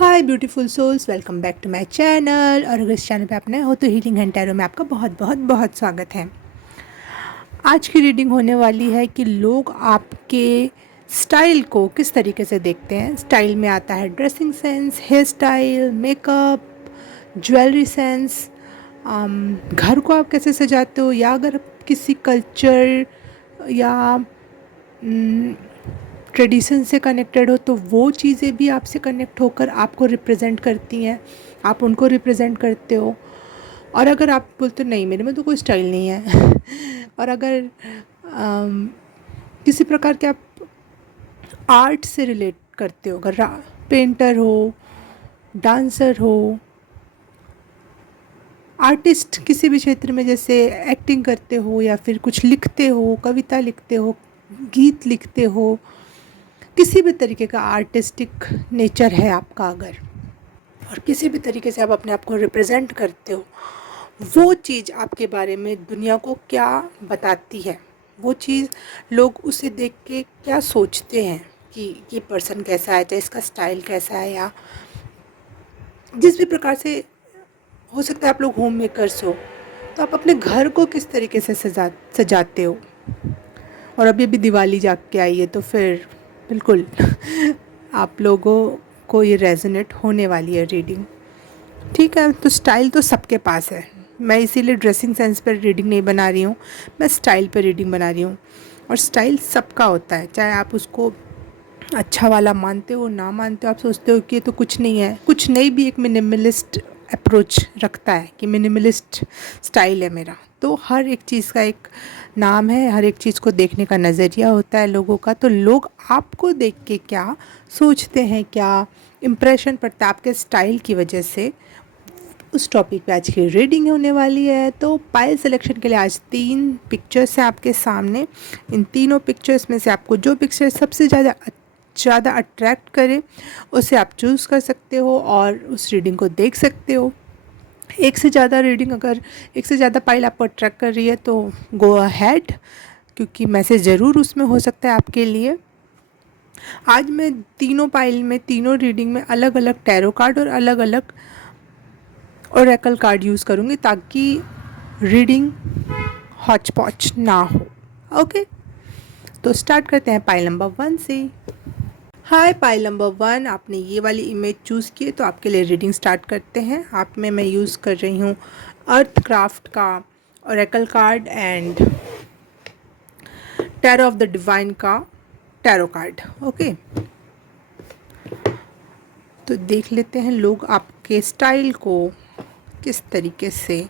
Hi beautiful souls, welcome back to my channel. और अगर इस चैनल पे आप नए हो तो हीलिंग एंड टैरो में आपका बहुत बहुत बहुत स्वागत है। आज की रीडिंग होने वाली है कि लोग आपके स्टाइल को किस तरीके से देखते हैं। स्टाइल में आता है dressing sense, hair style, makeup, jewellery sense, घर को आप कैसे सजाते हो, या अगर किसी कल्चर या ट्रेडिशन से कनेक्टेड हो तो वो चीज़ें भी आपसे कनेक्ट होकर आपको रिप्रेजेंट करती हैं, आप उनको रिप्रेजेंट करते हो। और अगर आप बोलते हो नहीं मेरे में तो कोई स्टाइल नहीं है और अगर किसी प्रकार के आप आर्ट से रिलेट करते हो, अगर पेंटर हो, डांसर हो, आर्टिस्ट किसी भी क्षेत्र में, जैसे एक्टिंग करते हो या फिर कुछ लिखते हो, कविता लिखते हो, गीत लिखते हो, किसी भी तरीके का आर्टिस्टिक नेचर है आपका अगर, और किसी भी तरीके से आप अपने आप को रिप्रेजेंट करते हो, वो चीज़ आपके बारे में दुनिया को क्या बताती है, वो चीज़ लोग उसे देख के क्या सोचते हैं कि ये पर्सन कैसा है, चाहे इसका स्टाइल कैसा है, या जिस भी प्रकार से हो सकता है। आप लोग होम मेकर्स हो तो आप अपने घर को किस तरीके से सजाते हो। और अभी अभी दिवाली जा के आई है तो फिर बिल्कुल आप लोगों को ये रेजोनेट होने वाली है रीडिंग। ठीक है, तो स्टाइल तो सबके पास है। मैं इसीलिए ड्रेसिंग सेंस पर रीडिंग नहीं बना रही हूँ, मैं स्टाइल पर रीडिंग बना रही हूँ। और स्टाइल सबका होता है, चाहे आप उसको अच्छा वाला मानते हो ना मानते हो, आप सोचते हो कि ये तो कुछ नहीं है, कुछ नहीं भी एक मिनिमलिस्ट अप्रोच रखता है कि मिनिमलिस्ट स्टाइल है मेरा। तो हर एक चीज़ का एक नाम है, हर एक चीज़ को देखने का नज़रिया होता है लोगों का। तो लोग आपको देख के क्या सोचते हैं, क्या इम्प्रेशन पड़ता है आपके स्टाइल की वजह से, उस टॉपिक पे आज की रीडिंग होने वाली है। तो पायल सिलेक्शन के लिए आज 3 पिक्चर्स हैं आपके सामने। इन तीनों पिक्चर्स में से आपको जो पिक्चर सबसे ज़्यादा अट्रैक्ट करे उसे आप चूज़ कर सकते हो और उस रीडिंग को देख सकते हो। एक से ज़्यादा रीडिंग, अगर एक से ज़्यादा पाइल आपको अट्रैक्ट कर रही है तो गो अहेड, क्योंकि मैसेज ज़रूर उसमें हो सकता है आपके लिए। आज मैं तीनों पाइल में, तीनों रीडिंग में अलग अलग टैरो कार्ड और अलग अलग ओरेकल कार्ड यूज़ करूँगी ताकि रीडिंग हॉच पॉच ना हो। ओके, तो स्टार्ट करते हैं पाइल नंबर 1 से। हाय पाइल नंबर 1, आपने ये वाली इमेज चूज़ की है तो आपके लिए रीडिंग स्टार्ट करते हैं। आप में मैं यूज़ कर रही हूँ अर्थ क्राफ्ट का Oracle card and tarot of the divine का टैरो कार्ड। ओके, तो देख लेते हैं लोग आपके स्टाइल को किस तरीके से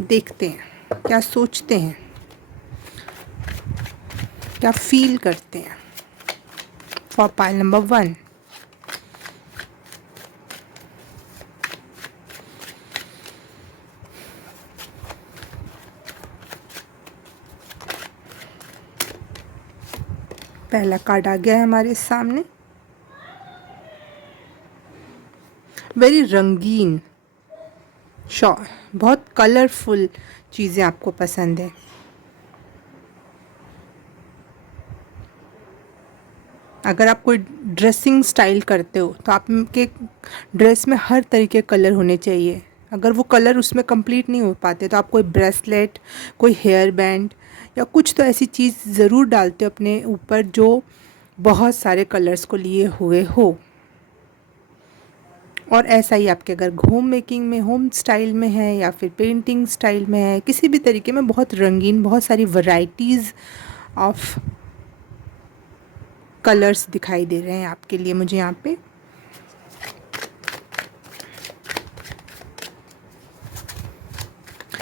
देखते हैं, क्या सोचते हैं, क्या फील करते हैं। फॉर पाइल नंबर 1, पहला कार्ड आ गया है हमारे सामने। वेरी रंगीन, बहुत कलरफुल चीज़ें आपको पसंद है। अगर आप कोई ड्रेसिंग स्टाइल करते हो तो आपके ड्रेस में हर तरीके के कलर होने चाहिए। अगर वो कलर उसमें कंप्लीट नहीं हो पाते तो आप कोई ब्रेसलेट, कोई हेयर बैंड या कुछ तो ऐसी चीज़ ज़रूर डालते हो अपने ऊपर जो बहुत सारे कलर्स को लिए हुए हो। और ऐसा ही आपके अगर होम मेकिंग में, होम स्टाइल में है या फिर पेंटिंग स्टाइल में है, किसी भी तरीके में बहुत रंगीन, बहुत सारी वैरायटीज़ ऑफ कलर्स दिखाई दे रहे हैं आपके लिए मुझे यहाँ पे।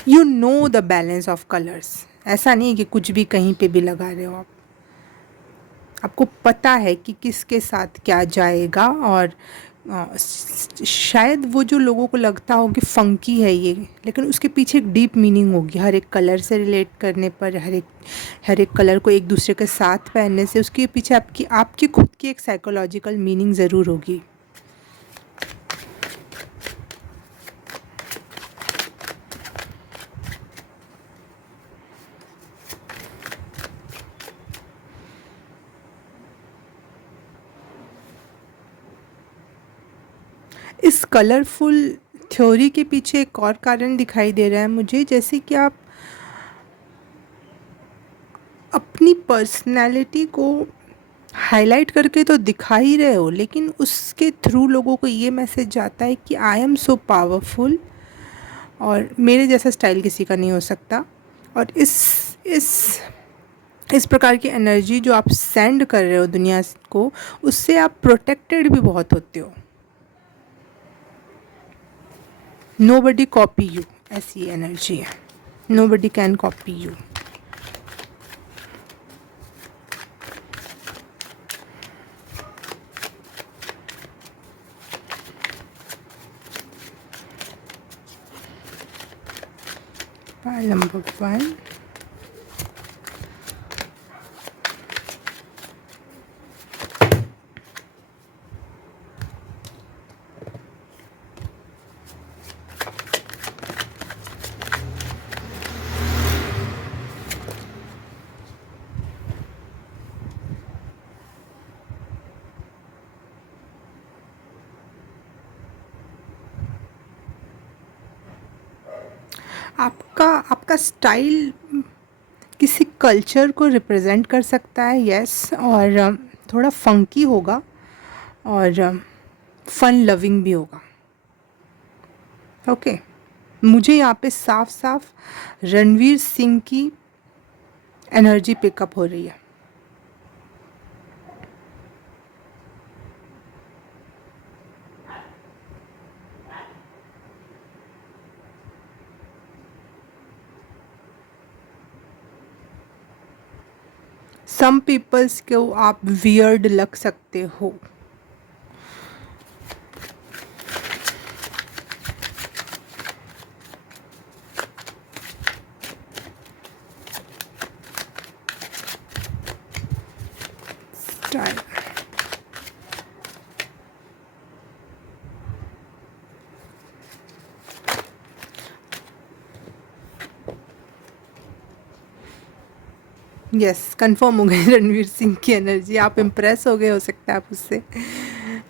You know the balance of colours, ऐसा नहीं है कि कुछ भी कहीं पे भी लगा रहे हो आप। आपको पता है कि किसके साथ क्या जाएगा। और शायद वो जो लोगों को लगता हो कि फ़ंकी है ये, लेकिन उसके पीछे एक डीप मीनिंग होगी। हर एक कलर से रिलेट करने पर, हर एक कलर को एक दूसरे के साथ पहनने से उसके पीछे आपकी आपकी खुद की एक साइकोलॉजिकल मीनिंग ज़रूर होगी। इस कलरफुल थ्योरी के पीछे एक और कारण दिखाई दे रहा है मुझे, जैसे कि आप अपनी पर्सनैलिटी को हाईलाइट करके तो दिखा ही रहे हो, लेकिन उसके थ्रू लोगों को ये मैसेज जाता है कि आई एम सो पावरफुल और मेरे जैसा स्टाइल किसी का नहीं हो सकता। और इस इस प्रकार की एनर्जी जो आप सेंड कर रहे हो दुनिया को, उससे आप प्रोटेक्टेड भी बहुत होते हो। नोबडी कॉपी यू, ऐसी एनर्जी है। Nobody can copy you. Pile number 1. आपका स्टाइल किसी कल्चर को रिप्रेजेंट कर सकता है, यस, और थोड़ा फंकी होगा और फन लविंग भी होगा। ओके, मुझे यहाँ पे साफ साफ रणवीर सिंह की एनर्जी पिकअप हो रही है। सम पीपल्स को आप वियर्ड लग सकते हो। स्टाइल यस, कंफर्म हो गई रणवीर सिंह की एनर्जी। आप इम्प्रेस हो गए, हो सकता है आप उससे,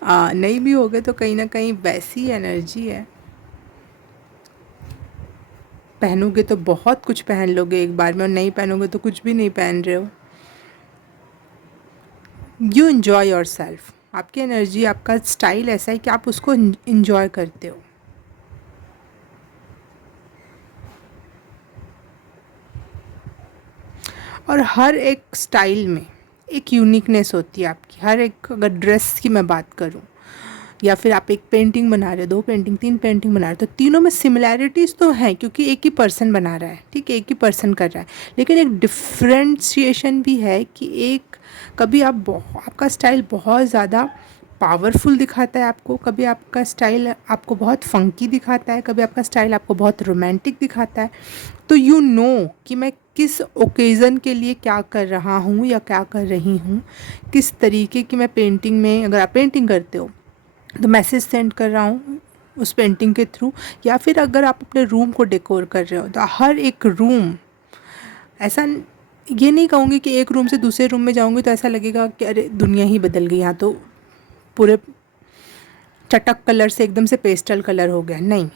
नहीं भी हो गए तो कहीं ना कहीं वैसी एनर्जी है। पहनोगे तो बहुत कुछ पहन लोगे एक बार में, और नहीं पहनोगे तो कुछ भी नहीं पहन रहे हो। You enjoy your self. आपकी एनर्जी, आपका स्टाइल ऐसा है कि आप उसको इन्जॉय करते हो। और हर एक स्टाइल में एक यूनिकनेस होती है आपकी। हर एक, अगर ड्रेस की मैं बात करूं, या फिर आप एक पेंटिंग बना रहे हो, 2 पेंटिंग 3 पेंटिंग बना रहे हो, तो तीनों में सिमिलैरिटीज़ तो हैं क्योंकि एक ही पर्सन बना रहा है, ठीक है, एक ही पर्सन कर रहा है। लेकिन एक डिफ्रेंशिएशन भी है कि एक, कभी आपका स्टाइल बहुत ज़्यादा पावरफुल दिखाता है आपको, कभी आपका स्टाइल आपको बहुत फंकी दिखाता है, कभी आपका स्टाइल आपको बहुत रोमांटिक दिखाता है। तो यू नो कि मैं किस ओकेज़न के लिए क्या कर रहा हूँ या क्या कर रही हूँ, किस तरीके की मैं पेंटिंग में, अगर आप पेंटिंग करते हो तो मैसेज सेंड कर रहा हूँ उस पेंटिंग के थ्रू, या फिर अगर आप अपने रूम को डेकोर कर रहे हो तो हर एक रूम ऐसा, ये नहीं कहूँगी कि एक रूम से दूसरे रूम में जाऊँगी तो ऐसा लगेगा कि अरे दुनिया ही बदल गई, यहाँ तो पूरे चटक कलर से एकदम से पेस्टल कलर हो गया। नहीं,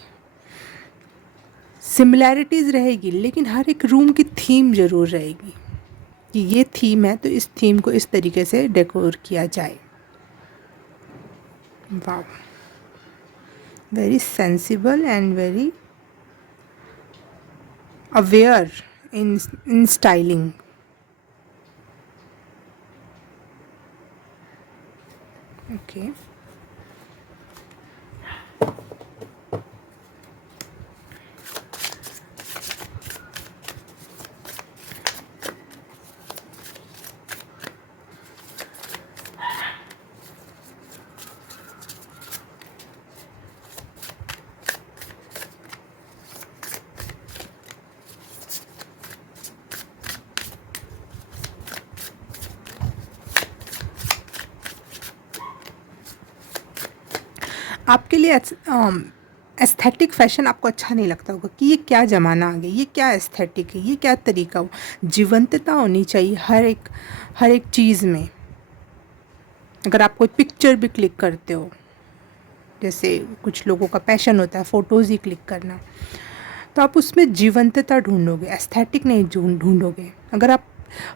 सिमिलैरिटीज़ रहेगी, लेकिन हर एक रूम की थीम ज़रूर रहेगी कि ये थीम है तो इस थीम को इस तरीके से डेकोर किया जाए। वाह, very sensible and very aware in styling. Okay. आपके लिए एस्थेटिक फैशन आपको अच्छा नहीं लगता होगा कि ये क्या ज़माना आ गया, ये क्या एस्थेटिक है, ये क्या तरीका हो। जीवंतता होनी चाहिए हर एक चीज़ में। अगर आप कोई पिक्चर भी क्लिक करते हो जैसे कुछ लोगों का पैशन होता है फ़ोटोज़ ही क्लिक करना, तो आप उसमें जीवंतता ढूँढोगे, एस्थेटिक नहीं ढूँढोगे। अगर आप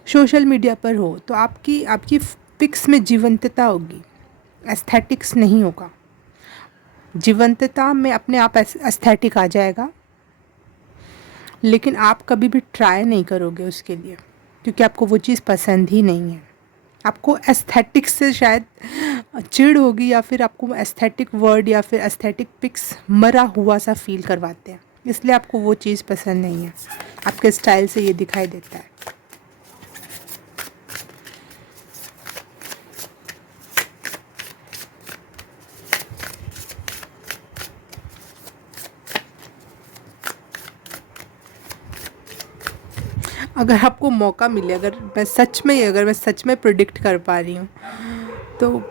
सोशल मीडिया पर हो तो आपकी आपकी पिक्स में जीवंतता होगी, एस्थेटिक्स नहीं होगा। जीवंतता में अपने आप एस्थेटिक आ जाएगा, लेकिन आप कभी भी ट्राई नहीं करोगे उसके लिए, क्योंकि आपको वो चीज़ पसंद ही नहीं है। आपको एस्थेटिक्स से शायद चिढ़ होगी, या फिर आपको एस्थेटिक वर्ड या फिर एस्थेटिक पिक्स मरा हुआ सा फील करवाते हैं, इसलिए आपको वो चीज़ पसंद नहीं है। आपके स्टाइल से ये दिखाई देता है। अगर आपको मौका मिले, अगर मैं सच में प्रिडिक्ट कर पा रही हूँ, तो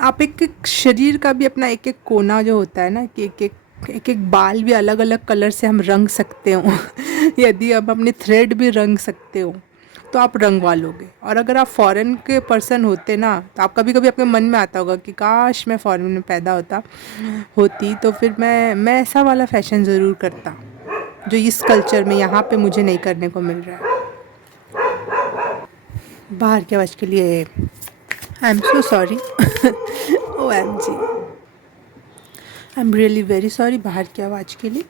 आप एक एक शरीर का भी अपना एक एक कोना जो होता है ना, कि एक एक बाल भी अलग अलग कलर से हम रंग सकते हो यदि हम अपने थ्रेड भी रंग सकते हो तो आप रंगवा लोगे। और अगर आप फॉरेन के पर्सन होते ना, तो आप कभी कभी आपके मन में आता होगा कि काश मैं फॉरेन में पैदा होती तो फिर मैं ऐसा वाला फैशन ज़रूर करता जो इस कल्चर में यहाँ पे मुझे नहीं करने को मिल रहा है। बाहर की आवाज़ के लिए I am so sorry O M G, I am really very sorry बाहर की आवाज़ के लिए,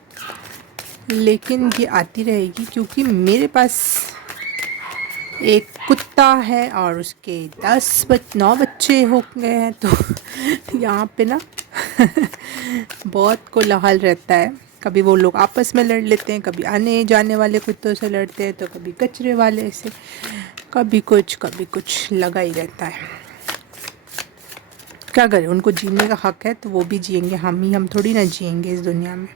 लेकिन ये आती रहेगी क्योंकि मेरे पास एक कुत्ता है और उसके 9 बच्चे हो गए हैं, तो यहाँ पे ना बहुत कोलाहल रहता है। कभी वो लोग आपस में लड़ लेते हैं, कभी आने जाने वाले कुत्तों से लड़ते हैं, तो कभी कचरे वाले से, कभी कुछ लगा ही रहता है। क्या करें, उनको जीने का हक है तो वो भी जिएंगे, हम थोड़ी ना जिएंगे इस दुनिया में।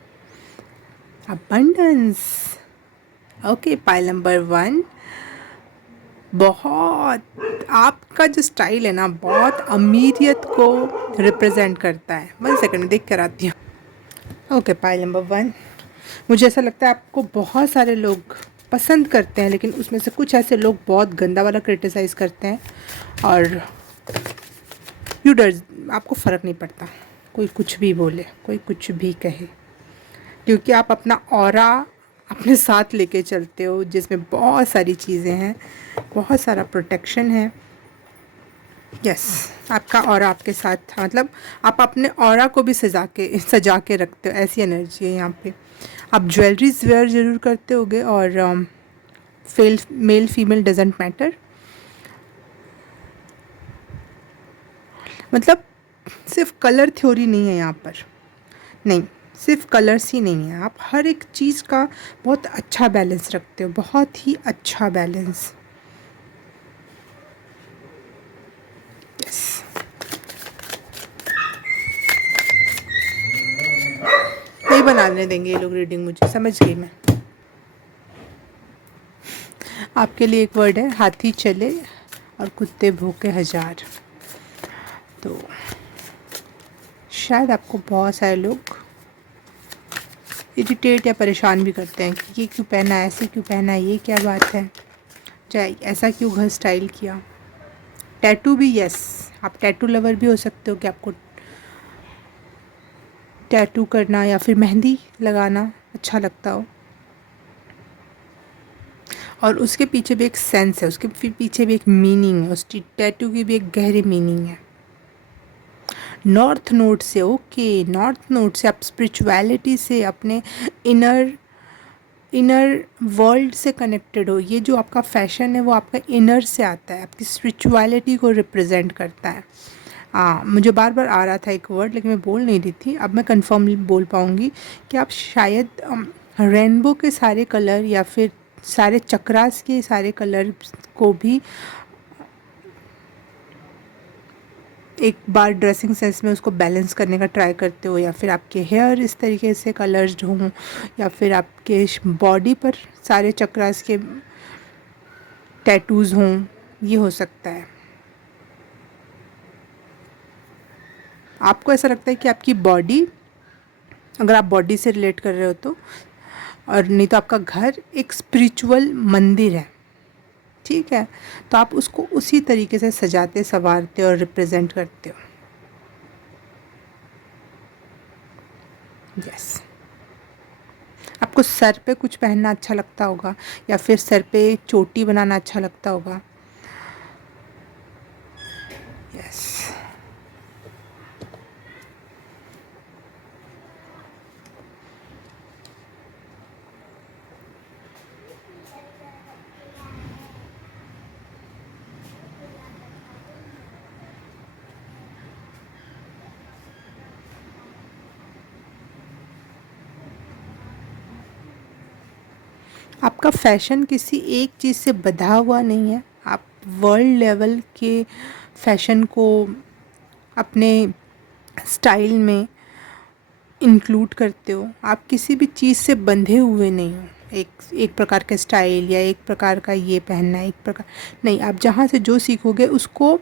अबंडेंस, ओके, पाइल नंबर 1, बहुत आपका जो स्टाइल है ना, बहुत अमीरियत को रिप्रेजेंट करता है। 1 सेकंड देख कर आती हूँ। ओके, पाइल नंबर 1, मुझे ऐसा लगता है आपको बहुत सारे लोग पसंद करते हैं, लेकिन उसमें से कुछ ऐसे लोग बहुत गंदा वाला क्रिटिसाइज़ करते हैं, और आपको फ़र्क नहीं पड़ता कोई कुछ भी बोले, कोई कुछ भी कहे, क्योंकि आप अपना ऑरा अपने साथ लेके चलते हो, जिसमें बहुत सारी चीज़ें हैं, बहुत सारा प्रोटेक्शन है। यस, आपका ऑरा आपके साथ, मतलब आप अपने ऑरा को भी सजा के रखते हो, ऐसी एनर्जी है यहाँ पे। आप ज्वेलरीज वेयर ज़रूर करते होगे, और मेल फीमेल डजेंट मैटर, मतलब सिर्फ कलर थ्योरी नहीं है यहाँ पर, नहीं, सिर्फ कलर्स ही नहीं है, आप हर एक चीज़ का बहुत अच्छा बैलेंस रखते हो, बहुत ही अच्छा बैलेंस। यस, नहीं बनाने देंगे ये लोग रीडिंग, मुझे समझ गई मैं। आपके लिए एक वर्ड है, हाथी चले और कुत्ते भूखे 1000। तो शायद आपको बहुत सारे लोग इरिटेट या परेशान भी करते हैं कि ये क्यों पहना है, ऐसे क्यों पहना है, ये क्या बात है, चाहे ऐसा क्यों घर स्टाइल किया। टैटू भी, यस, आप टैटू लवर भी हो सकते हो कि आपको टैटू करना या फिर मेहंदी लगाना अच्छा लगता हो, और उसके पीछे भी एक सेंस है, उसके पीछे भी एक मीनिंग है, उस टैटू की भी एक गहरी मीनिंग है। नॉर्थ नोड से, ओके, नॉर्थ नोड से आप स्पिरिचुअलिटी से, अपने इनर वर्ल्ड से कनेक्टेड हो। ये जो आपका फैशन है वो आपका इनर से आता है, आपकी स्पिरिचुअलिटी को रिप्रेजेंट करता है। मुझे बार बार आ रहा था एक वर्ड, लेकिन मैं बोल नहीं रही थी, अब मैं कंफर्मली बोल पाऊँगी कि आप शायद रेनबो के सारे कलर या फिर सारे चक्रास के सारे कलर को भी एक बार ड्रेसिंग सेंस में उसको बैलेंस करने का ट्राई करते हो, या फिर आपके हेयर इस तरीके से कलर्ड हों, या फिर आपके बॉडी पर सारे चक्रास के टैटूज़ हों, ये हो सकता है। आपको ऐसा लगता है कि आपकी बॉडी, अगर आप बॉडी से रिलेट कर रहे हो तो, और नहीं तो आपका घर एक स्पिरिचुअल मंदिर है, ठीक है, तो आप उसको उसी तरीके से सजाते संवारते और रिप्रेजेंट करते हो। यस। आपको सर पे कुछ पहनना अच्छा लगता होगा या फिर सर पे चोटी बनाना अच्छा लगता होगा। यस। आपका फैशन किसी एक चीज़ से बंधा हुआ नहीं है। आप वर्ल्ड लेवल के फैशन को अपने स्टाइल में इंक्लूड करते हो। आप किसी भी चीज़ से बंधे हुए नहीं हो, एक प्रकार का स्टाइल या एक प्रकार का ये पहनना है, एक प्रकार नहीं। आप जहाँ से जो सीखोगे उसको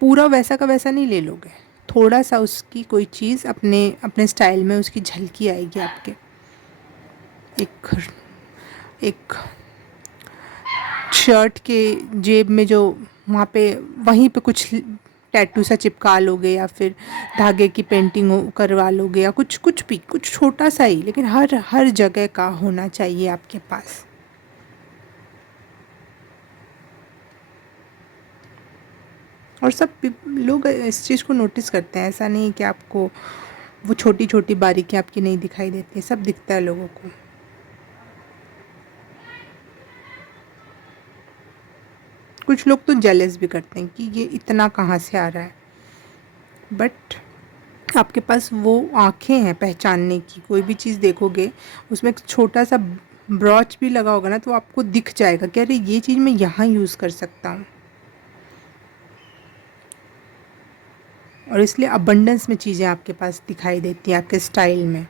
पूरा वैसा का वैसा नहीं ले लोगे, थोड़ा सा उसकी कोई चीज़ अपने अपने स्टाइल में उसकी झलकी आएगी आपके। एक एक शर्ट के जेब में जो वहाँ पे वहीं पे कुछ टैटू सा चिपका लोगे या फिर धागे की पेंटिंग करवा लोगे या कुछ कुछ भी, कुछ छोटा सा ही, लेकिन हर हर जगह का होना चाहिए आपके पास। और सब लोग इस चीज़ को नोटिस करते हैं। ऐसा नहीं कि आपको वो छोटी छोटी बारीकियाँ आपकी नहीं दिखाई देती, सब दिखता है लोगों को। कुछ लोग तो जेलस भी करते हैं कि ये इतना कहाँ से आ रहा है, बट आपके पास वो आँखें हैं पहचानने की। कोई भी चीज़ देखोगे उसमें एक छोटा सा ब्रॉच भी लगा होगा ना, तो आपको दिख जाएगा कि अरे ये चीज़ मैं यहाँ यूज़ कर सकता हूँ। और इसलिए अबंडेंस में चीज़ें आपके पास दिखाई देती हैं आपके स्टाइल में।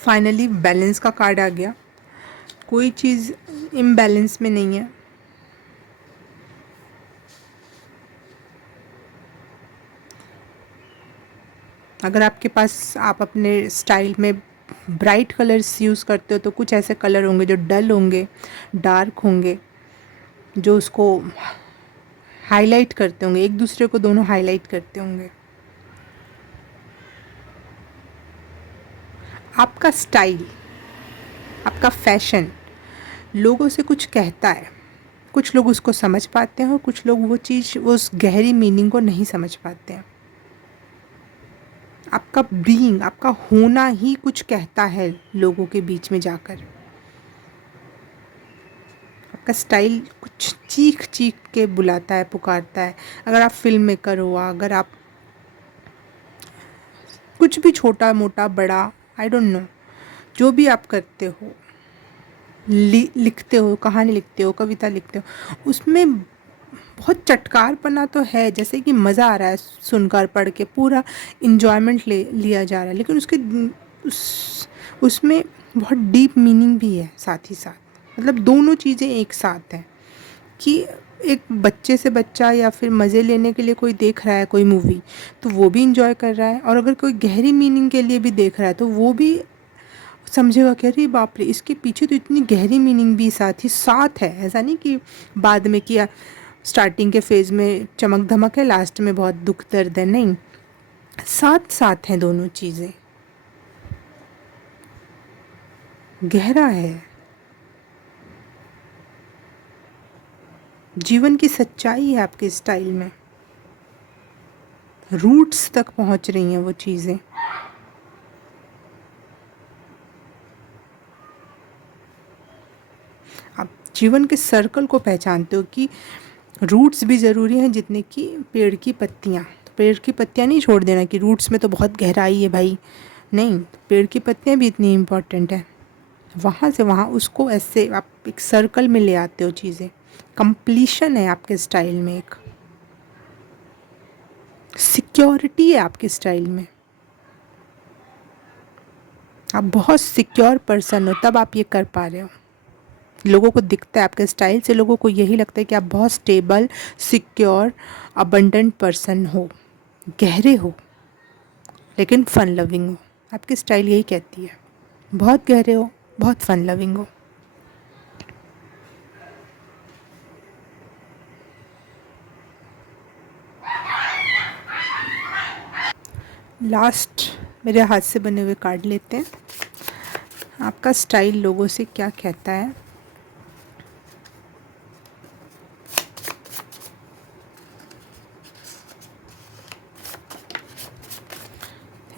फाइनली बैलेंस का कार्ड आ गया। कोई चीज़ इम्बैलेंस में नहीं है। अगर आपके पास, आप अपने स्टाइल में ब्राइट कलर्स यूज़ करते हो तो कुछ ऐसे कलर होंगे जो डल होंगे, डार्क होंगे, जो उसको हाईलाइट करते होंगे, एक दूसरे को दोनों हाईलाइट करते होंगे। आपका स्टाइल, आपका फैशन लोगों से कुछ कहता है। कुछ लोग उसको समझ पाते हैं और कुछ लोग वो चीज़, वो उस गहरी मीनिंग को नहीं समझ पाते हैं। आपका बीइंग, आपका होना ही कुछ कहता है लोगों के बीच में जाकर। आपका स्टाइल कुछ चीख चीख के बुलाता है, पुकारता है। अगर आप फिल्म मेकर हो, अगर आप कुछ भी छोटा मोटा बड़ा, आई डोंट नो, जो भी आप करते हो, लिखते हो, कहानी लिखते हो, कविता लिखते हो, उसमें बहुत चटकारपना तो है। जैसे कि मज़ा आ रहा है सुनकर, पढ़ के पूरा इन्जॉयमेंट लिया जा रहा है, लेकिन उसमें बहुत डीप मीनिंग भी है साथ ही साथ। मतलब दोनों चीज़ें एक साथ हैं कि एक बच्चे से बच्चा या फिर मज़े लेने के लिए कोई देख रहा है कोई मूवी, तो वो भी इंजॉय कर रहा है, और अगर कोई गहरी मीनिंग के लिए भी देख रहा है तो वो भी समझेगा कि अरे बाप रे, इसके पीछे तो इतनी गहरी मीनिंग भी साथ ही साथ है। ऐसा नहीं कि बाद में किया, स्टार्टिंग के फेज़ में चमक धमक है, लास्ट में बहुत दुख दर्द है, नहीं, साथ साथ हैं दोनों चीज़ें, गहरा है। जीवन की सच्चाई है आपके स्टाइल में, रूट्स तक पहुंच रही हैं वो चीज़ें। आप जीवन के सर्कल को पहचानते हो कि रूट्स भी ज़रूरी हैं जितने कि पेड़ की पत्तियाँ। तो पेड़ की पत्तियाँ नहीं छोड़ देना कि रूट्स में तो बहुत गहराई है भाई, नहीं, पेड़ की पत्तियाँ भी इतनी इम्पॉर्टेंट है। वहाँ से वहाँ उसको ऐसे आप एक सर्कल में ले आते हो चीज़ें। कंप्लीशन है आपके स्टाइल में, एक सिक्योरिटी है आपके स्टाइल में। आप बहुत सिक्योर पर्सन हो तब आप ये कर पा रहे हो। लोगों को दिखता है आपके स्टाइल से, लोगों को यही लगता है कि आप बहुत स्टेबल, सिक्योर, अबंडेंट पर्सन हो, गहरे हो लेकिन फन लविंग हो। आपकी स्टाइल यही कहती है, बहुत गहरे हो, बहुत फन लविंग हो। लास्ट मेरे हाथ से बने हुए कार्ड लेते हैं। आपका स्टाइल लोगों से क्या कहता है?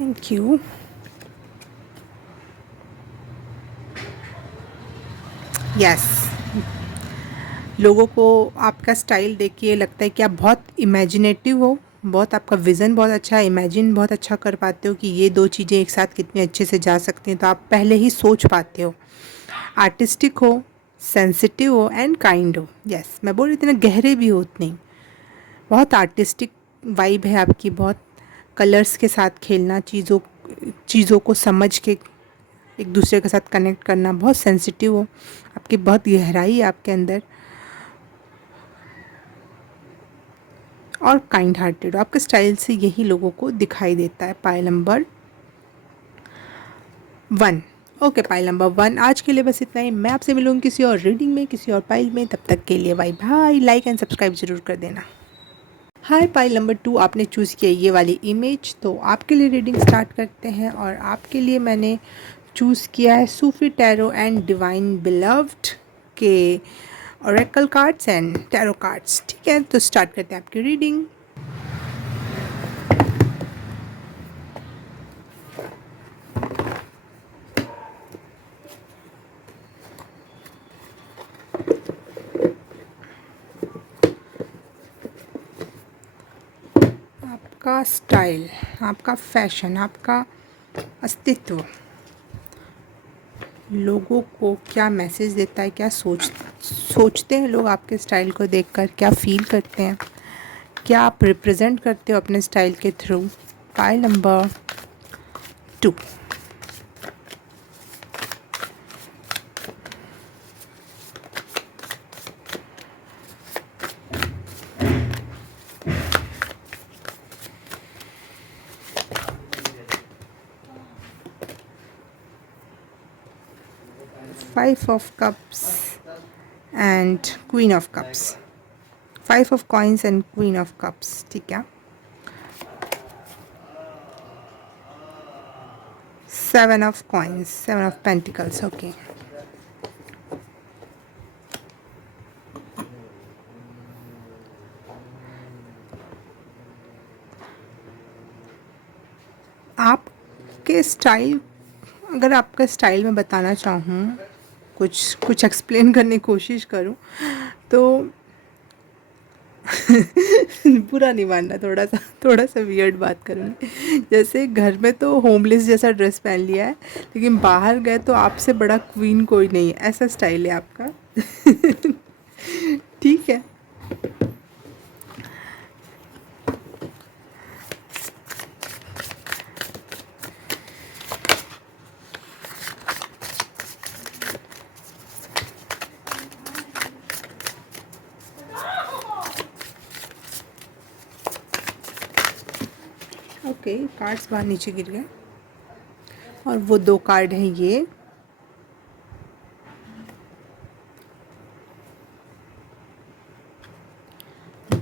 Thank you. यस, लोगों को आपका स्टाइल देख के लगता है कि आप बहुत इमेजिनेटिव हो, बहुत आपका विज़न बहुत अच्छा है, इमेजिन बहुत अच्छा कर पाते हो कि ये दो चीज़ें एक साथ कितने अच्छे से जा सकती हैं, तो आप पहले ही सोच पाते हो। आर्टिस्टिक हो, सेंसिटिव हो एंड काइंड हो। यस, मैं बोल रही थी ना, गहरे भी हो उतने ही। बहुत आर्टिस्टिक वाइब है आपकी, बहुत कलर्स के साथ खेलना, चीज़ों को समझ के एक दूसरे के साथ कनेक्ट करना, बहुत सेंसिटिव हो, आपकी बहुत गहराई है आपके अंदर, और काइंड हार्टेड हो। आपके स्टाइल से यही लोगों को दिखाई देता है। Pile number 1। Okay, pile number 1 आज के लिए बस इतना ही। मैं आपसे मिलूँगी किसी और रीडिंग में, किसी और पाइल में। तब तक के लिए bye bye. Like and subscribe ज़रूर कर देना। हाय, पाइल नंबर 2 आपने चूज़ किया ये वाली इमेज, तो आपके लिए रीडिंग स्टार्ट करते हैं। और आपके लिए मैंने चूज़ किया है सूफी टैरो एंड डिवाइन बिलव्ड के Oracle cards and tarot cards. ठीक है, तो स्टार्ट करते हैं आपकी रीडिंग। आपका स्टाइल, आपका फैशन, आपका अस्तित्व लोगों को क्या मैसेज देता है, क्या सोचते हैं लोग आपके स्टाइल को देखकर, क्या फील करते हैं, क्या आप रिप्रेजेंट करते हो अपने स्टाइल के through. Pile number 2। 5 of cups and queen of cups। 5 of coins and queen of cups। ठीक है। 7 of coins, 7 of pentacles। Okay, आपके स्टाइल, अगर आपका स्टाइल मैं बताना चाहूँ, कुछ कुछ एक्सप्लेन करने की कोशिश करूँ तो बुरा नहीं मानना, थोड़ा सा वियर्ड बात करूँगी। जैसे घर में तो होमलेस जैसा ड्रेस पहन लिया है, लेकिन बाहर गए तो आपसे बड़ा क्वीन कोई नहीं है, ऐसा स्टाइल है आपका। ठीक है। ओके, कार्ड्स बाहर नीचे गिर गए और वो 2 कार्ड हैं ये।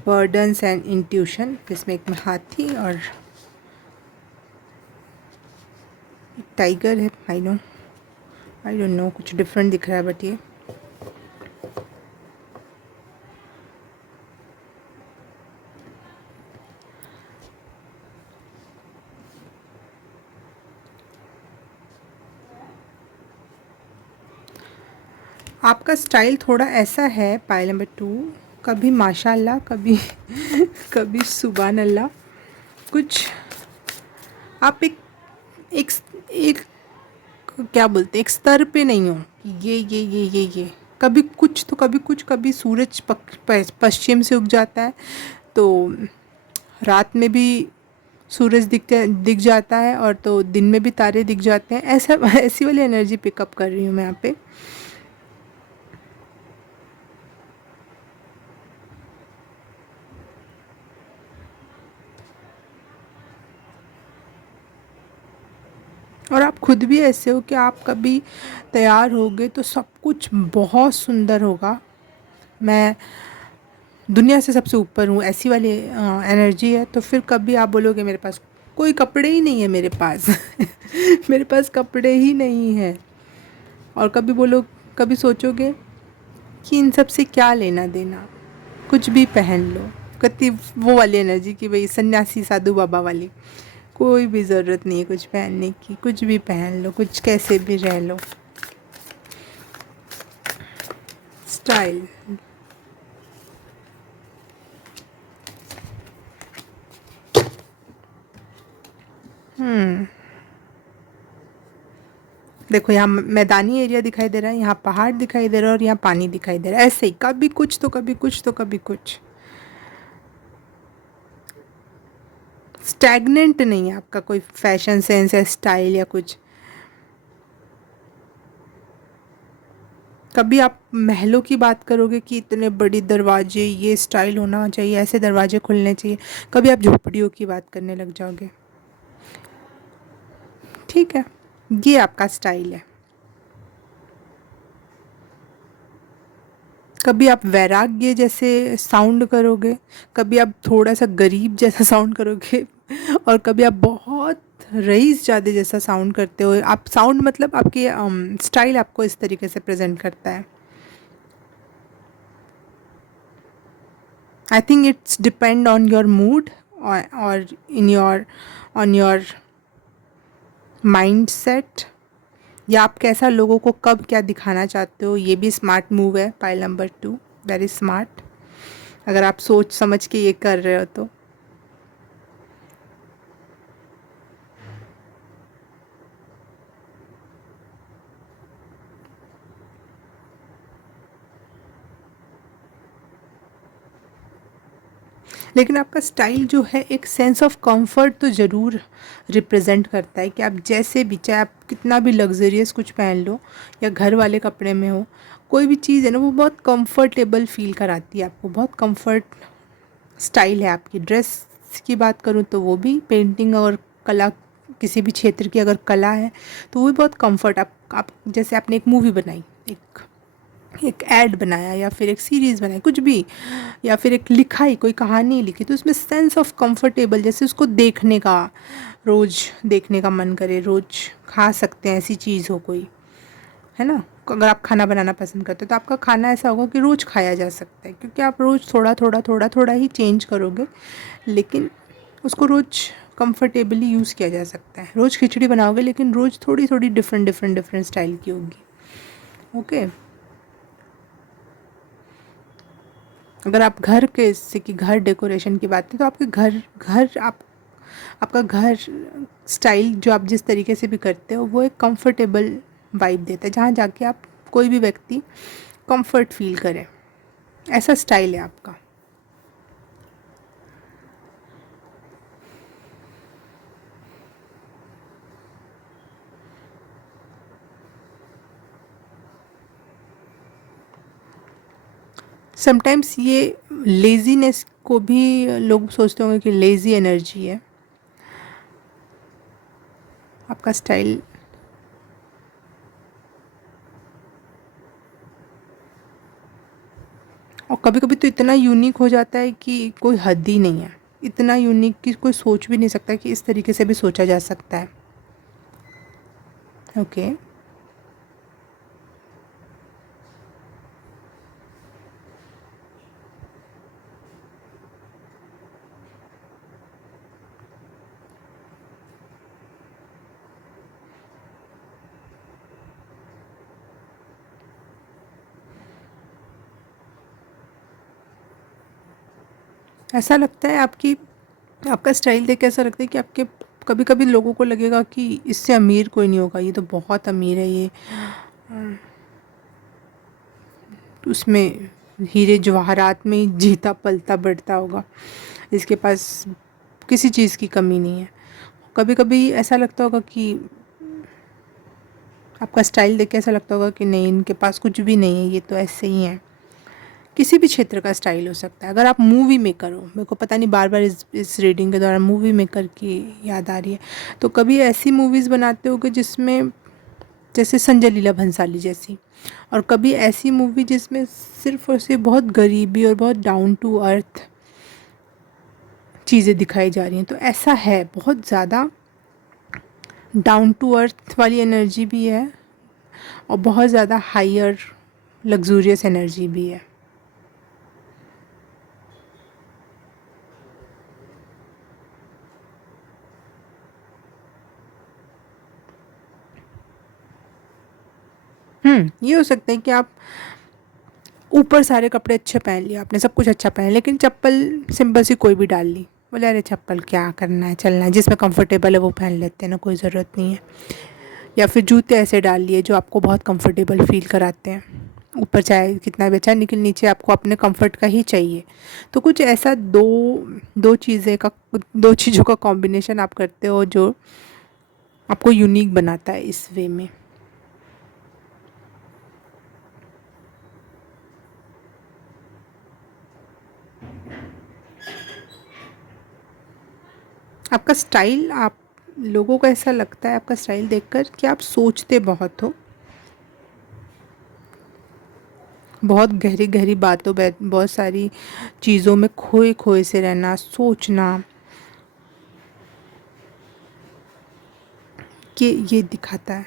बर्डन्स एंड इंट्यूशन, जिसमें एक में हाथी और एक टाइगर है। आई डोंट नो, कुछ डिफरेंट दिख रहा है बट ये आपका स्टाइल थोड़ा ऐसा है। पाइल नंबर 2, कभी माशाल्लाह, कभी कभी सुभान अल्लाह। कुछ आप एक एक क्या बोलते हैं, एक स्तर पे नहीं हो कि ये कभी कुछ तो कभी कुछ, कभी सूरज पश्चिम से उग जाता है तो रात में भी सूरज दिख जाता है, और तो दिन में भी तारे दिख जाते हैं, ऐसा ऐसी वाली एनर्जी पिकअप कर रही हूँ मैं यहाँ पे। और आप खुद भी ऐसे हो कि आप कभी तैयार होगे तो सब कुछ बहुत सुंदर होगा। मैं दुनिया से सबसे ऊपर हूँ, ऐसी वाली एनर्जी है। तो फिर कभी आप बोलोगे मेरे पास कोई कपड़े ही नहीं है, मेरे पास मेरे पास कपड़े ही नहीं है, और कभी सोचोगे कि इन सब से क्या लेना देना, कुछ भी पहन लो। कितनी वो वाली एनर्जी कि भाई सन्यासी साधु बाबा वाली, कोई भी ज़रूरत नहीं है कुछ पहनने की, कुछ भी पहन लो, कुछ कैसे भी रह लो। स्टाइल। देखो यहाँ मैदानी एरिया दिखाई दे रहा है, यहाँ पहाड़ दिखाई दे रहा है, और यहाँ पानी दिखाई दे रहा है। ऐसे ही कभी कुछ तो कभी कुछ तो कभी कुछ। स्टैगनेंट नहीं है आपका कोई फैशन सेंस या स्टाइल या कुछ। कभी आप महलों की बात करोगे कि इतने बड़े दरवाजे, ये स्टाइल होना चाहिए, ऐसे दरवाजे खुलने चाहिए। कभी आप झोपड़ियों की बात करने लग जाओगे। ठीक है, ये आपका स्टाइल है। कभी आप वैराग्य जैसे साउंड करोगे, कभी आप थोड़ा सा गरीब जैसा साउंड करोगे, और कभी आप बहुत रईस ज़्यादा जैसा साउंड करते हो। आप साउंड मतलब आपकी स्टाइल आपको इस तरीके से प्रेजेंट करता है। I think it's depend on your mood, और in your on your mindset, या आप कैसा लोगों को कब क्या दिखाना चाहते हो। ये भी स्मार्ट मूव है, पाइल नंबर 2, वेरी स्मार्ट, अगर आप सोच समझ के ये कर रहे हो तो। लेकिन आपका स्टाइल जो है एक सेंस ऑफ कंफर्ट तो ज़रूर रिप्रेजेंट करता है, कि आप जैसे भी, चाहे आप कितना भी लग्जरियस कुछ पहन लो या घर वाले कपड़े में हो, कोई भी चीज़ है ना, वो बहुत कंफर्टेबल फील कराती है आपको, बहुत कंफर्ट स्टाइल है आपकी। ड्रेस की बात करूँ तो वो भी, पेंटिंग और कला, किसी भी क्षेत्र की अगर कला है तो वो भी बहुत कंफर्ट। आप जैसे आपने एक मूवी बनाई, एक एक ऐड बनाया, या फिर एक सीरीज़ बनाई, कुछ भी, या फिर एक लिखाई, कोई कहानी लिखी, तो उसमें सेंस ऑफ कंफर्टेबल, जैसे उसको देखने का, रोज़ देखने का मन करे, रोज़ खा सकते हैं ऐसी चीज़ हो कोई, है ना। अगर आप खाना बनाना पसंद करते हो तो आपका खाना ऐसा होगा कि रोज़ खाया जा सकता है, क्योंकि आप रोज़ थोड़ा थोड़ा थोड़ा थोड़ा ही चेंज करोगे, लेकिन उसको रोज़ कंफर्टेबली यूज़ किया जा सकता है। रोज़ खिचड़ी बनाओगे, लेकिन रोज़ थोड़ी थोड़ी डिफरेंट डिफरेंट डिफरेंट स्टाइल की होगी। ओके। अगर आप घर के, जैसे कि घर डेकोरेशन की बात है, तो आपके घर घर आप आपका घर स्टाइल जो आप जिस तरीके से भी करते हो, वो एक कंफर्टेबल वाइब देता है, जहाँ जाके आप, कोई भी व्यक्ति कंफर्ट फील करे, ऐसा स्टाइल है आपका। समटाइम्स ये लेज़ीनेस को भी लोग सोचते होंगे कि लेज़ी एनर्जी है आपका स्टाइल। और कभी कभी तो इतना यूनिक हो जाता है कि कोई हद ही नहीं है, इतना यूनिक कि कोई सोच भी नहीं सकता कि इस तरीके से भी सोचा जा सकता है। ओके। ऐसा लगता है आपकी, आपका स्टाइल देख के ऐसा लगता है कि आपके, कभी कभी लोगों को लगेगा कि इससे अमीर कोई नहीं होगा, ये तो बहुत अमीर है, ये उसमें हीरे जवाहरात में ही जीता पलता बढ़ता होगा, इसके पास किसी चीज़ की कमी नहीं है। कभी कभी ऐसा लगता होगा कि आपका स्टाइल देख के ऐसा लगता होगा कि नहीं, इनके पास कुछ भी नहीं है, ये तो ऐसे ही हैं। किसी भी क्षेत्र का स्टाइल हो सकता है। अगर आप मूवी मेकर हो, मेरे को पता नहीं, बार बार इस रीडिंग के दौरान मूवी मेकर की याद आ रही है, तो कभी ऐसी मूवीज़ बनाते होगे जिसमें, जैसे संजय लीला भंसाली जैसी, और कभी ऐसी मूवी जिसमें सिर्फ और सिर्फ बहुत गरीबी और बहुत डाउन टू अर्थ चीज़ें दिखाई जा रही हैं। तो ऐसा है, बहुत ज़्यादा डाउन टू अर्थ वाली एनर्जी भी है और बहुत ज़्यादा हायर लग्जूरियस एनर्जी भी है। ये हो सकता है कि आप ऊपर सारे कपड़े अच्छे पहन लिए, आपने सब कुछ अच्छा पहन, लेकिन चप्पल सिंपल सी कोई भी डाल ली, बोले अरे चप्पल क्या करना है, चलना है, जिसमें कंफर्टेबल है वो पहन लेते हैं ना, कोई ज़रूरत नहीं है। या फिर जूते ऐसे डाल लिए जो आपको बहुत कंफर्टेबल फील कराते हैं, ऊपर चाहे कितना भी अच्छा, लेकिन नीचे आपको अपने कंफर्ट का ही चाहिए। तो कुछ ऐसा दो चीज़ों का कॉम्बिनेशन आप करते हो जो आपको यूनिक बनाता है इस वे में। आपका स्टाइल, आप लोगों को ऐसा लगता है आपका स्टाइल देखकर कि आप सोचते बहुत हो, बहुत गहरी गहरी बातों, बहुत सारी चीज़ों में खोए खोए से रहना, सोचना, कि ये दिखाता है।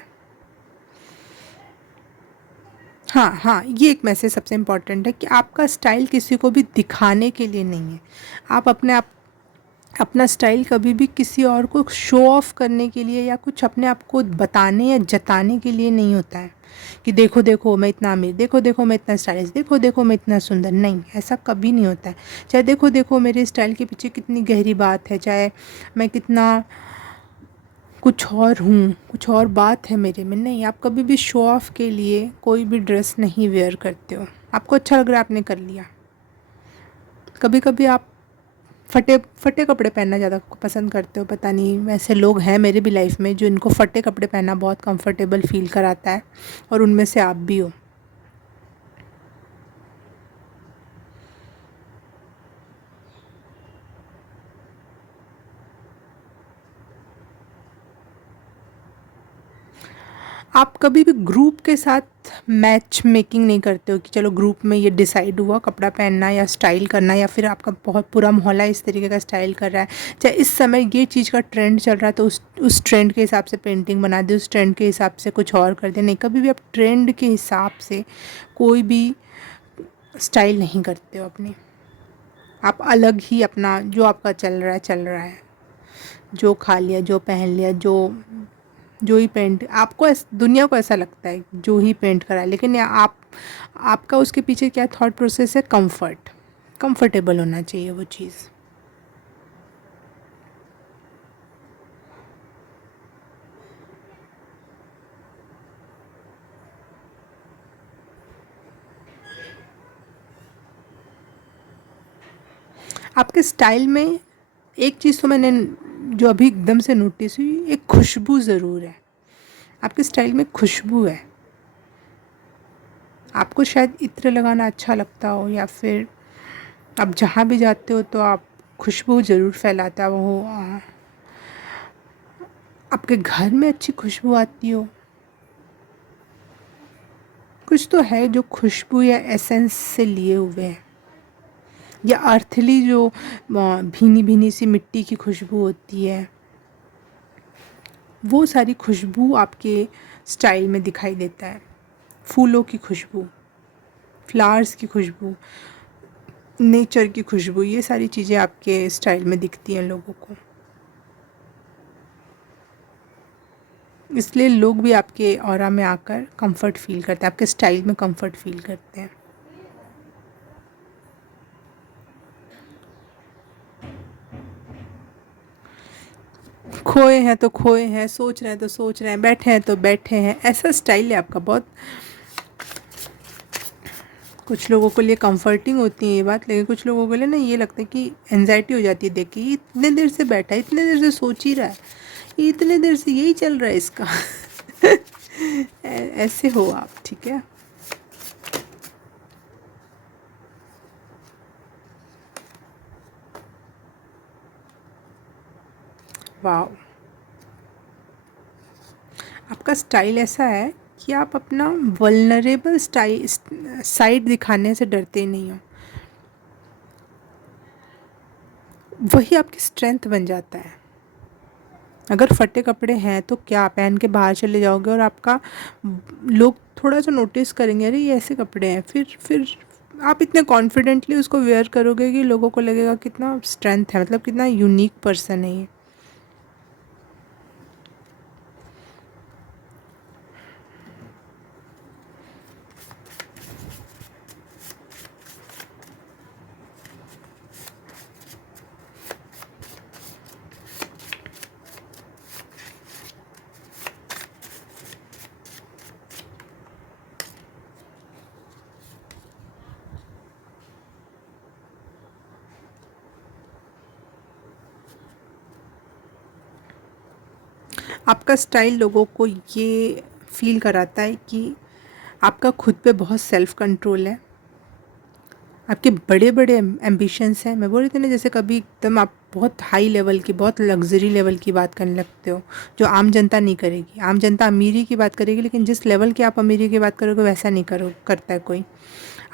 हाँ हाँ, ये एक मैसेज सबसे इम्पॉर्टेंट है कि आपका स्टाइल किसी को भी दिखाने के लिए नहीं है। आप अपना स्टाइल कभी भी किसी और को शो ऑफ करने के लिए या कुछ अपने आप को बताने या जताने के लिए नहीं होता है कि देखो देखो मैं इतना अमीर, देखो देखो मैं इतना स्टाइलिश, देखो देखो मैं इतना सुंदर। नहीं, ऐसा कभी नहीं होता है। चाहे देखो देखो मेरे स्टाइल के पीछे कितनी गहरी बात है, चाहे मैं कितना कुछ और हूँ, कुछ और बात है मेरे में। नहीं, आप कभी भी शो ऑफ के लिए कोई भी ड्रेस नहीं वेयर करते हो। आपको अच्छा लग रहा है, आपने कर लिया। कभी कभी आप फटे फटे कपड़े पहनना ज़्यादा पसंद करते हो, पता नहीं, वैसे लोग हैं मेरे भी लाइफ में जो इनको फटे कपड़े पहनना बहुत कंफर्टेबल फील कराता है, और उनमें से आप भी हो। आप कभी भी ग्रुप के साथ मैच मेकिंग नहीं करते हो कि चलो ग्रुप में ये डिसाइड हुआ कपड़ा पहनना या स्टाइल करना, या फिर आपका बहुत पूरा मोहल्ला इस तरीके का स्टाइल कर रहा है, चाहे इस समय ये चीज़ का ट्रेंड चल रहा है तो उस ट्रेंड के हिसाब से पेंटिंग बना दे, उस ट्रेंड के हिसाब से कुछ और कर दे। नहीं, कभी भी आप ट्रेंड के हिसाब से कोई भी स्टाइल नहीं करते हो अपनी। आप अलग ही अपना, जो आपका चल रहा है, जो खा लिया, जो पहन लिया, जो ही पेंट आपको दुनिया को ऐसा लगता है जो ही पेंट करा है, लेकिन आपका उसके पीछे क्या थॉट प्रोसेस है, कंफर्टेबल होना चाहिए वो चीज़। आपके स्टाइल में एक चीज़ तो मैंने जो अभी एकदम से नोटिस हुई, एक खुशबू ज़रूर है। आपके स्टाइल में खुशबू है। आपको शायद इत्र लगाना अच्छा लगता हो, या फिर आप जहाँ भी जाते हो तो आप खुशबू ज़रूर फैलाता हो। आपके घर में अच्छी खुशबू आती हो। कुछ तो है जो खुशबू या एसेंस से लिए हुए है, या अर्थली जो भीनी भीनी सी मिट्टी की खुशबू होती है, वो सारी खुशबू आपके स्टाइल में दिखाई देता है। फूलों की खुशबू, फ्लावर्स की खुशबू, नेचर की खुशबू, ये सारी चीज़ें आपके स्टाइल में दिखती हैं लोगों को। इसलिए लोग भी आपके ऑरा में आकर कंफर्ट फील करते हैं, आपके स्टाइल में कंफर्ट फील करते हैं। खोए हैं तो खोए हैं, सोच रहे हैं तो सोच रहे हैं, बैठे हैं तो बैठे हैं, ऐसा स्टाइल है आपका। बहुत कुछ लोगों के लिए कंफर्टिंग होती है ये बात, लेकिन कुछ लोगों के लिए ना ये लगता है कि एनजाइटी हो जाती है देख के, ये इतने देर से बैठा है, इतने देर से सोच ही रहा है, ये इतने देर से यही चल रहा है इसका। ऐसे हो आप, ठीक है। वाह, आपका स्टाइल ऐसा है कि आप अपना वल्नरेबल स्टाइल साइड दिखाने से डरते नहीं हो, वही आपकी स्ट्रेंथ बन जाता है। अगर फटे कपड़े हैं तो क्या पहन के बाहर चले जाओगे और आपका लोग थोड़ा सा नोटिस करेंगे, अरे ये ऐसे कपड़े हैं, फिर आप इतने कॉन्फिडेंटली उसको वेयर करोगे कि लोगों को लगेगा कितना स्ट्रेंथ है, मतलब कितना यूनिक पर्सन है ये। आपका स्टाइल लोगों को ये फील कराता है कि आपका खुद पे बहुत सेल्फ कंट्रोल है, आपके बड़े बड़े एम्बिशंस हैं। मैं बोल रही थी ना, जैसे कभी एकदम आप बहुत हाई लेवल की, बहुत लग्जरी लेवल की बात करने लगते हो जो आम जनता नहीं करेगी। आम जनता अमीरी की बात करेगी, लेकिन जिस लेवल की आप अमीरी की बात करोगे वैसा नहीं करता है कोई।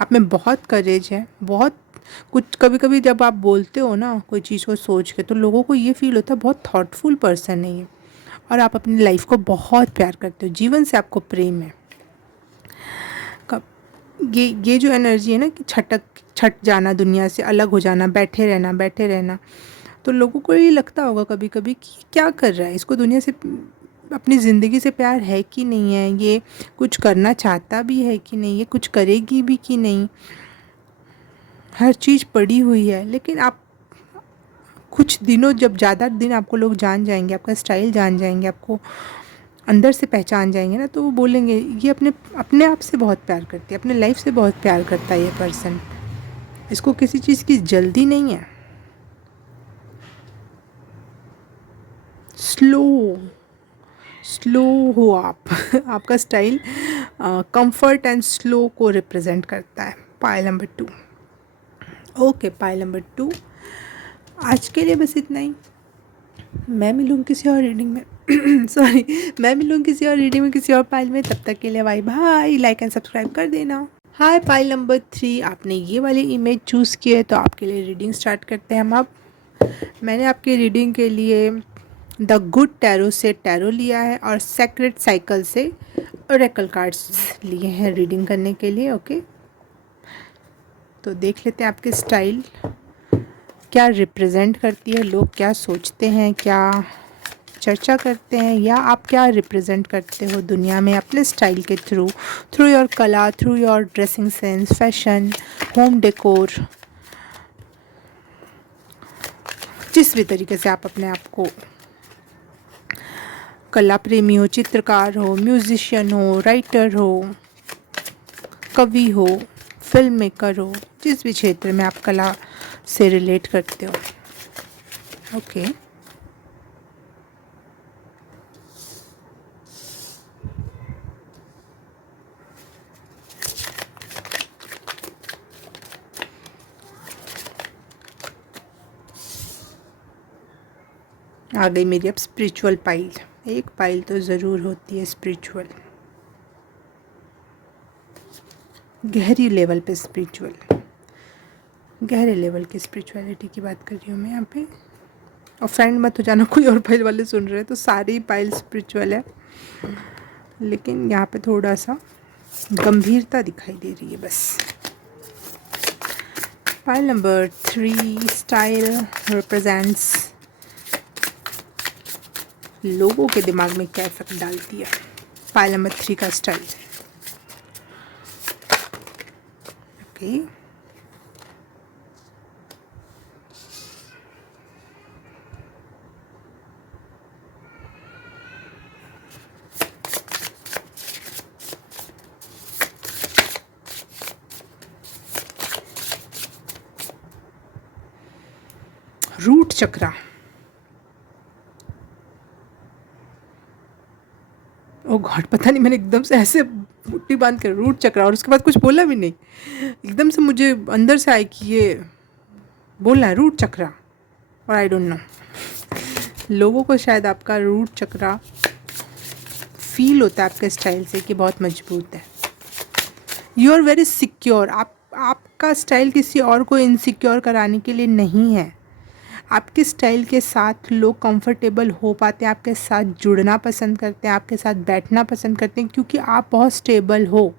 आप में बहुत करेज है, बहुत कुछ। कभी कभी जब आप बोलते हो ना कोई चीज़ को सोच के, तो लोगों को ये फील होता है बहुत थॉटफुल पर्सन है ये, और आप अपनी लाइफ को बहुत प्यार करते हो, जीवन से आपको प्रेम है। ये जो एनर्जी है ना कि छट जाना, दुनिया से अलग हो जाना, बैठे रहना, तो लोगों को ये लगता होगा कभी कभी कि क्या कर रहा है, इसको दुनिया से, अपनी ज़िंदगी से प्यार है कि नहीं है, ये कुछ करना चाहता भी है कि नहीं, ये कुछ करेगी भी कि नहीं, हर चीज़ पड़ी हुई है। लेकिन आप कुछ दिनों, जब ज़्यादा दिन आपको लोग जान जाएंगे, आपका स्टाइल जान जाएंगे, आपको अंदर से पहचान जाएंगे ना, तो वो बोलेंगे ये अपने अपने आप से बहुत प्यार करती है, अपने लाइफ से बहुत प्यार करता है ये पर्सन, इसको किसी चीज़ की जल्दी नहीं है। स्लो स्लो हो आप। आपका स्टाइल कंफर्ट एंड स्लो को रिप्रेजेंट करता है। Pile number 2। Okay, pile number 2, आज के लिए बस इतना ही। मैं मिलूँ किसी और रीडिंग में सॉरी, मैं मिलूँ किसी और रीडिंग में, किसी और पाइल में। तब तक के लिए bye bye, like and subscribe कर देना। हाय, पाइल नंबर 3, आपने ये वाली इमेज चूज़ की है, तो आपके लिए रीडिंग स्टार्ट करते हैं हम अब। मैंने आपकी रीडिंग के लिए द गुड टैरो से टैरो लिया है और सेक्रेट साइकिल से ओरेकल कार्ड्स लिए हैं रीडिंग करने के लिए। ओके, तो देख लेते हैं आपके स्टाइल क्या रिप्रेजेंट करती है, लोग क्या सोचते हैं, क्या चर्चा करते हैं, या आप क्या रिप्रेजेंट करते हो दुनिया में अपने स्टाइल के थ्रू योर कला, through your dressing sense, fashion, home decor, जिस भी तरीके से आप अपने आप को, कला प्रेमी हो, चित्रकार हो, म्यूजिशियन हो, राइटर हो, कवि हो, फिल्म मेकर हो, जिस भी क्षेत्र में आप कला से रिलेट करते हो। ओके, आ गई मेरी अब स्पिरिचुअल पाइल। एक पाइल तो ज़रूर होती है स्पिरिचुअल, गहरी लेवल पे स्पिरिचुअल, गहरे लेवल की स्पिरिचुअलिटी की बात कर रही हूँ मैं यहाँ पे। और फ्रेंड मत हो जाना, कोई और पाइल वाले सुन रहे हैं तो सारी पाइल स्पिरिचुअल है, लेकिन यहाँ पे थोड़ा सा गंभीरता दिखाई दे रही है बस। पाइल नंबर 3, स्टाइल रिप्रेजेंट्स लोगों के दिमाग में क्या इफेक्ट डालती है। पाइल नंबर 3 का स्टाइल। ओके, चक्रा। ओ गॉड, पता नहीं मैंने एकदम से ऐसे मुट्ठी बांध कर रूट चक्रा, और उसके बाद कुछ बोला भी नहीं, एकदम से मुझे अंदर से आया कि ये बोलना है रूट चक्रा, और आई डोंट नो, लोगों को शायद आपका रूट चक्रा फील होता है आपके स्टाइल से कि बहुत मजबूत है। You are very secure. आपका स्टाइल किसी और को इनसिक्योर कराने के लिए नहीं है। आपके स्टाइल के साथ लोग कंफर्टेबल हो पाते हैं, आपके साथ जुड़ना पसंद करते हैं, आपके साथ बैठना पसंद करते हैं, क्योंकि आप बहुत स्टेबल हो।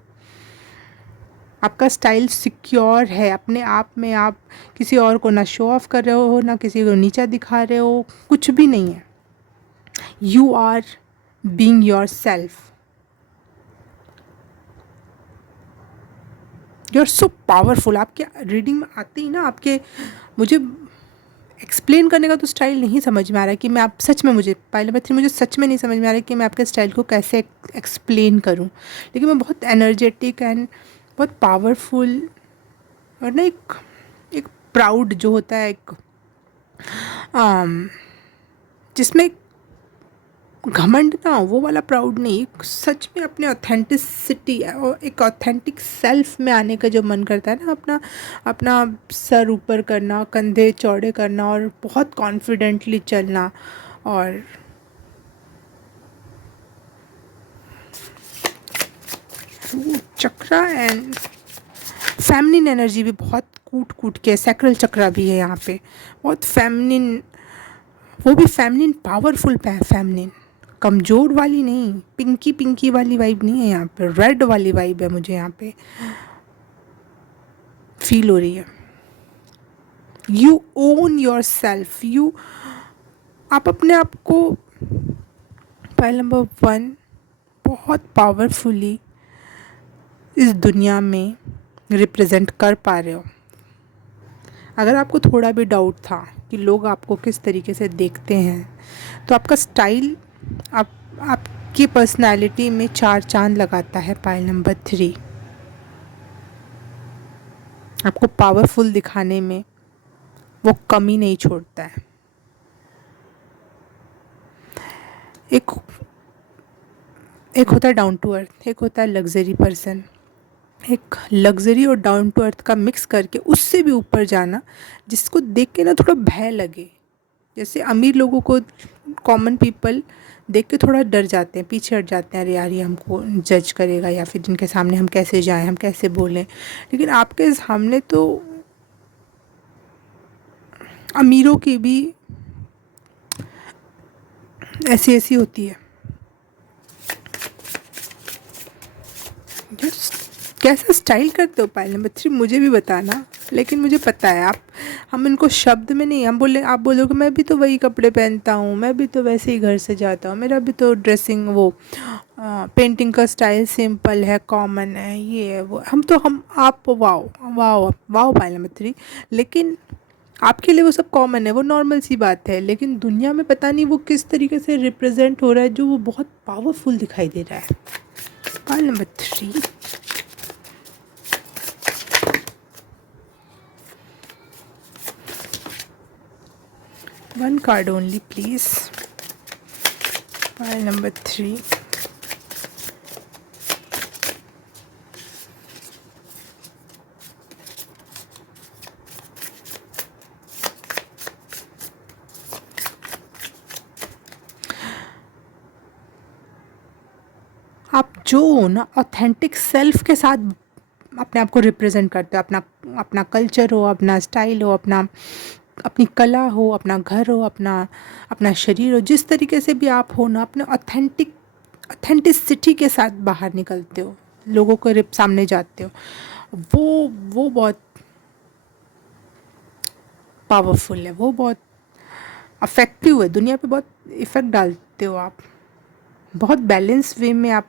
आपका स्टाइल सिक्योर है अपने आप में। आप किसी और को ना शो ऑफ कर रहे हो, ना किसी को नीचा दिखा रहे हो, कुछ भी नहीं है। You are being yourself. You are so powerful. आपके रीडिंग में आते ही ना, आपके, मुझे एक्सप्लेन करने का तो स्टाइल नहीं समझ में आ रहा है कि मैं, आप सच में, मुझे पायल नंबर 3 मुझे सच में नहीं समझ में आ रहा है कि मैं आपके स्टाइल को कैसे एक्सप्लेन करूं, लेकिन मैं बहुत एनर्जेटिक एंड बहुत पावरफुल, और ना एक प्राउड जो होता है, एक जिसमें घमंड ना, वो वाला प्राउड नहीं, एक सच में अपने ऑथेंटिसिटी और एक ऑथेंटिक सेल्फ में आने का जो मन करता है ना, अपना सर ऊपर करना, कंधे चौड़े करना, और बहुत कॉन्फिडेंटली चलना, और चक्रा एंड फेमिनिन एनर्जी भी बहुत कूट कूट के, सैक्रल चक्रा भी है यहाँ पे, बहुत फेमिनिन, वो भी फेमिनिन, पावरफुल फेमिनिन, कमज़ोर वाली नहीं, पिंकी पिंकी वाली वाइब नहीं है यहाँ पे, रेड वाली वाइब है मुझे यहाँ पे फील हो रही है। You own your self. आप अपने आप को, पॉइंट नंबर 1, बहुत पावरफुली इस दुनिया में रिप्रेजेंट कर पा रहे हो। अगर आपको थोड़ा भी डाउट था कि लोग आपको किस तरीके से देखते हैं, तो आपका स्टाइल आपकी पर्सनालिटी में 4 चांद लगाता है। पाइल नंबर 3 आपको पावरफुल दिखाने में वो कमी नहीं छोड़ता है। एक होता है डाउन टू अर्थ, एक होता है लग्जरी पर्सन। एक लग्जरी और डाउन टू अर्थ का मिक्स करके उससे भी ऊपर जाना, जिसको देख के ना थोड़ा भय लगे। जैसे अमीर लोगों को कॉमन पीपल देख के थोड़ा डर जाते हैं, पीछे हट जाते हैं, अरे यार ये हमको जज करेगा, या फिर जिनके सामने हम कैसे जाएं, हम कैसे बोलें। लेकिन आपके सामने तो अमीरों की भी ऐसी ऐसी होती है। कैसा स्टाइल करते हो पायल नंबर 3, मुझे भी बताना। लेकिन मुझे पता है हम इनको शब्द में नहीं, आप बोलोगे मैं भी तो वही कपड़े पहनता हूँ, मैं भी तो वैसे ही घर से जाता हूँ, मेरा भी तो ड्रेसिंग, वो पेंटिंग का स्टाइल सिंपल है, कॉमन है, ये है वो, आप wow wow wow pile number 3। लेकिन आपके लिए वो सब कॉमन है, वो नॉर्मल सी बात है, लेकिन दुनिया में पता नहीं वो किस तरीके से रिप्रेजेंट हो रहा है, जो वो बहुत पावरफुल दिखाई दे रहा है। Pile number 3, one card only please. Pile number 3. आप जो ना ऑथेंटिक सेल्फ के साथ अपने आप को रिप्रेजेंट करते हो, अपना कल्चर हो, अपना स्टाइल हो, अपनी कला हो, अपना घर हो, अपना शरीर हो, जिस तरीके से भी आप हो ना, अपने ऑथेंटिसिटी के साथ बाहर निकलते हो, लोगों के सामने जाते हो, वो बहुत पावरफुल है, वो बहुत अफेक्टिव है, दुनिया पे बहुत इफ़ेक्ट डालते हो आप। बहुत बैलेंस वे में आप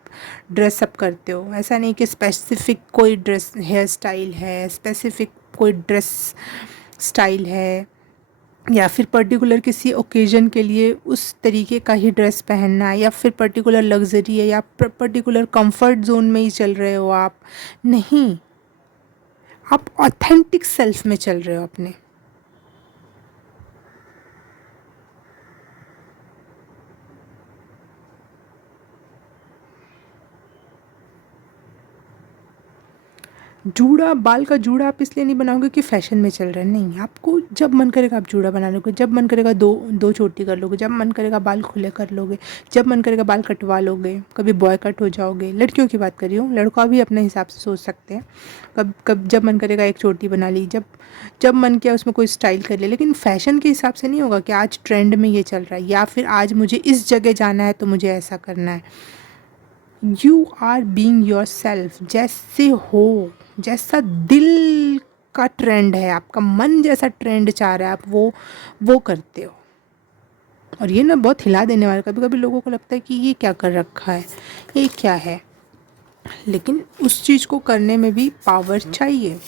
ड्रेसअप करते हो। ऐसा नहीं कि स्पेसिफिक कोई ड्रेस हेयर स्टाइल है, स्पेसिफिक कोई ड्रेस स्टाइल है, या फिर पर्टिकुलर किसी ओकेजन के लिए उस तरीके का ही ड्रेस पहनना है, या फिर पर्टिकुलर लग्जरी है, या पर्टिकुलर कंफर्ट जोन में ही चल रहे हो आप। नहीं, आप ऑथेंटिक सेल्फ में चल रहे हो अपने। जूड़ा, बाल का जूड़ा आप इसलिए नहीं बनाओगे कि फ़ैशन में चल रहा है, नहीं, आपको जब मन करेगा आप जूड़ा बना लोगे, जब मन करेगा दो दो चोटी कर लोगे, जब मन करेगा बाल खुले कर लोगे, जब मन करेगा बाल कटवा लोगे, कभी बॉय कट हो जाओगे। लड़कियों की बात कर रही हूँ, लड़का भी अपने हिसाब से सोच सकते हैं। कब जब मन करेगा एक चोटी बना ली, जब जब मन किया उसमें कोई स्टाइल कर ले, लेकिन फ़ैशन के हिसाब से नहीं होगा कि आज ट्रेंड में ये चल रहा है या फिर आज मुझे इस जगह जाना है तो मुझे ऐसा करना है। You are being yourself, जैसे हो, जैसा दिल का ट्रेंड है, आपका मन जैसा ट्रेंड चाह रहा है, आप वो करते हो। और ये ना बहुत हिला देने वाला, कभी कभी लोगों को लगता है कि ये क्या कर रखा है, ये क्या है, लेकिन उस चीज़ को करने में भी पावर चाहिए।